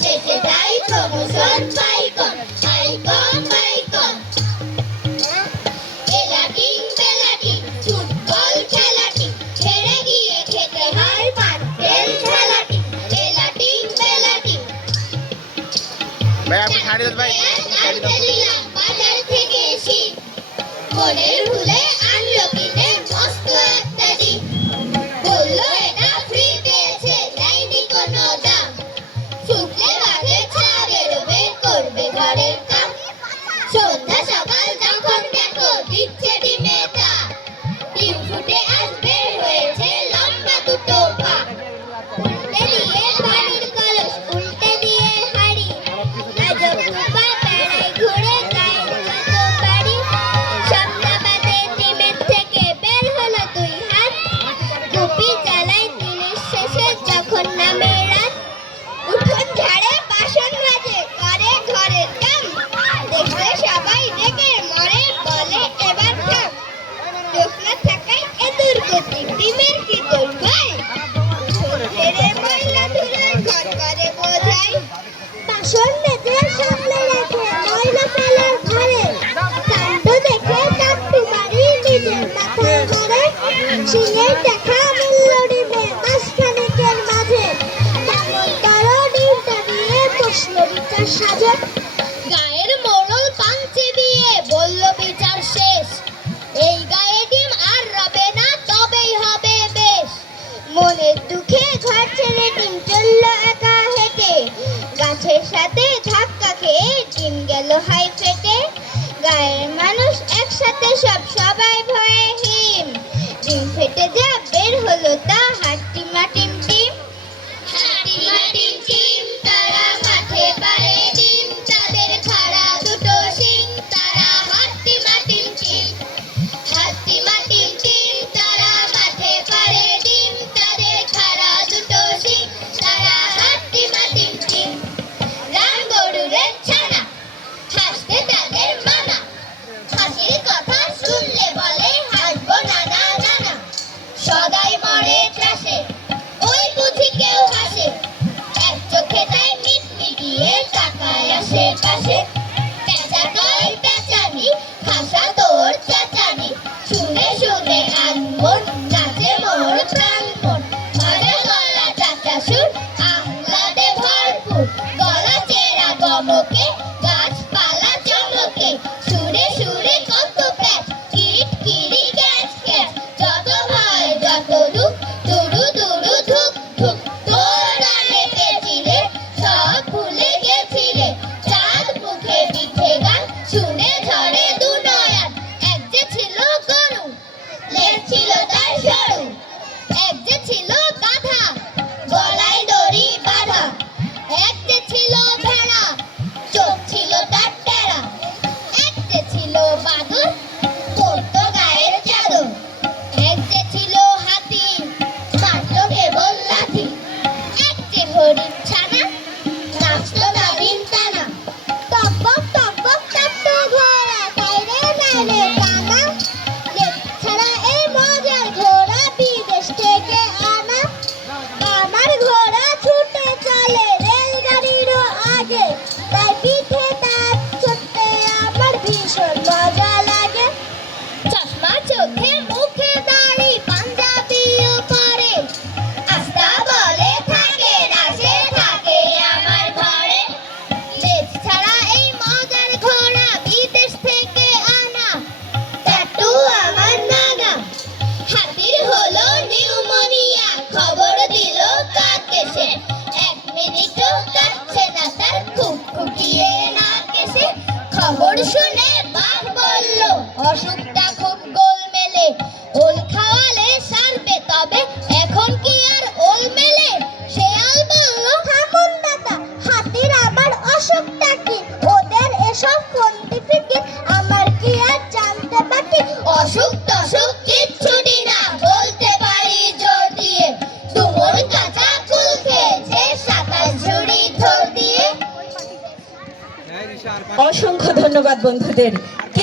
শেষে যাই promotion পাইকন icon বাইকন এলাটিং বেলাটিং football খেলাটিং ছেড়ে গিয়ে খেতে হয় পান্তেল খেলাটিং এলাটিং বেলাটিং ভাই আপনি ছাড়ি দেন ভাই বাজার থেকে এসে মনের ভুলে আনলো কিনে মস্ত একটা ডিম বললো এটা ফ্রি পেয়েছে নেয়নি কোনো দাম শুকলে বাজে ছা বেরোবে করবে ঘরের কাম সন্ধ্যা সকাল যখন দেখো দিচ্ছে ডিমে তা ডিম ফুটে আসবে হয়েছে লম্বা দুটো পা উল্টে দিয়ে পানির কলস উল্টে দিয়ে হাড়ি আজব রূপা বেড়ায় ঘুরে যায় যত বাড়ি সন্ধ্যা বাজে ডিমের থেকে বের হলো দুই হাত গুপি জ্বালায় দিনের শেষে যখন নামে রাত উঠোন ঝাড়ে বাসন মাজে করে ঘরের কাম দেখলে সবাই ডেকে মরে বলে এবার থাম চোখ না থাকায় এ দুর্গতি ডিমের কি তোর ভাই ছেড়ে ময়লা ধুলে ঘর করে বোঝাই বাসন মেজে সামলে রেখে ময়লা ফেলার ঘরে কাণ্ড দেখে কাট্টু মারি নিজের মাথায় মারে সিংহের দেখা মূল্য ডিমে মাঝখানেকের মাঝে তেমন তারও ডিমটা নিয়ে বসলো বিচার সাজে গায়ের মোড়ল পাঞ্চে দিয়ে বলল বিচার শেষ এই গায়ে ডিম আর রবে না তবেই হবে বেশ মনের দুঃখে ঘর ছেড়ে ডিম চলল একা হেঁটে গাছের সাথে ধাক্কা খেয়ে ডিম গেল হাই ফেটে গায়ের মানুষ একসাথে সবাই ভয়ে হিম ডিম ফেটে যা বের হলো তা হাট্টিমা টিম টিম হাট্টিমা টিম টিম তারা মাঠে পারে ডিম তাদের খাড়া দুটো শিং তারা হাট্টিমা টিম টিম হাট্টিমা টিম টিম তারা মাঠে পারে ডিম তাদের খাড়া দুটো শিং তারা হাট্টিমা টিম টিম রাম গরুরের ছানা হাসতে তাদের মানা হাসির কথা শুনলে বলে হাসবো নানা নানা সদাই মরে ত্রাসে ওই বুঝি কেউ হাসে এক চোখে তাই মিটমিটিয়ে তাকায় আশেপাশে পেঁচা কয় পেঁচানি খাসা তোর চেঁচানি শুনে শুনে আনমন নাচে মোর প্রাণ মন মারে গলা চাচা সুর আহ্লাদে ভরপুর গলা চেরা গমকে গাছপালা চমকে সুরে সুরে কত প্যাচ কিট কিরি ক্যাচ ক্যাচ যত ভয় যত দুঃখ দুরু দুরু ধুক ধুক তোর গানে পেছিলে সব ভুলে গেছিলে চাঁদ মুখে পিঠে গান শুনে ঝরে দু নয়ন এক যে ছিল গরু লেজ ছিল তার সরু এক যে ছিল গাধা গলায় দড়ি বাঁধা এক যে ছিল ভেড়া চোখ ছিল তার টেরা এক যে ছিল বাদুর পরতো গায়ের চাদর এক যে ছিল হাতি মারতো কেবল লাঠি এক যে হরিণ ছানা নাচতো দাবিন টানা টকবক টকবক কাঁপতো ঘোড়া তাইরে নাইরে টানা লেজ ছাড়া এই মজার ঘোড়া বিদেশ থেকে আনা আমার ঘোড়া ছুটে চলে রেলগাড়িরও আগে তাই পিঠে তার চড়তে আমার ভীষণ মজা লাগে চশমা চোখে মুখে দাড়ি পাঞ্জাবিও পরে আস্তা বলে থাকে না সে থাকে আমার ঘরে লেজ ছাড়া এই মজার ঘোড়া বিদেশ থেকে আনা ট্যাটু আমার নানা হাতির হলো নিউমোনিয়া খবর দিল কাকে সে এক মিনিটও কাটছে না তার খুব খুঁটিয়ে না কেসে খবর শুনে বাঘ বলল অসুখটা খুব গোলমেলে ওল খাওয়ালে সারবে তবে এখন কি আর ওল মেলে শেয়াল বলল থাকুন দাদা হাতির আবার অসুখটা কি ওদের এসব ফন্দি ফিকে আমার কি আর জানতে বাকি অসুখ টসুখ কিচ্ছুটি না বলতে পারি জোর দিয়ে তুমুল কাঁচা কুল খেয়েছে 27 ঝুড়ি থর দিয়ে অসংখ্য ধন্যবাদ বন্ধুদের।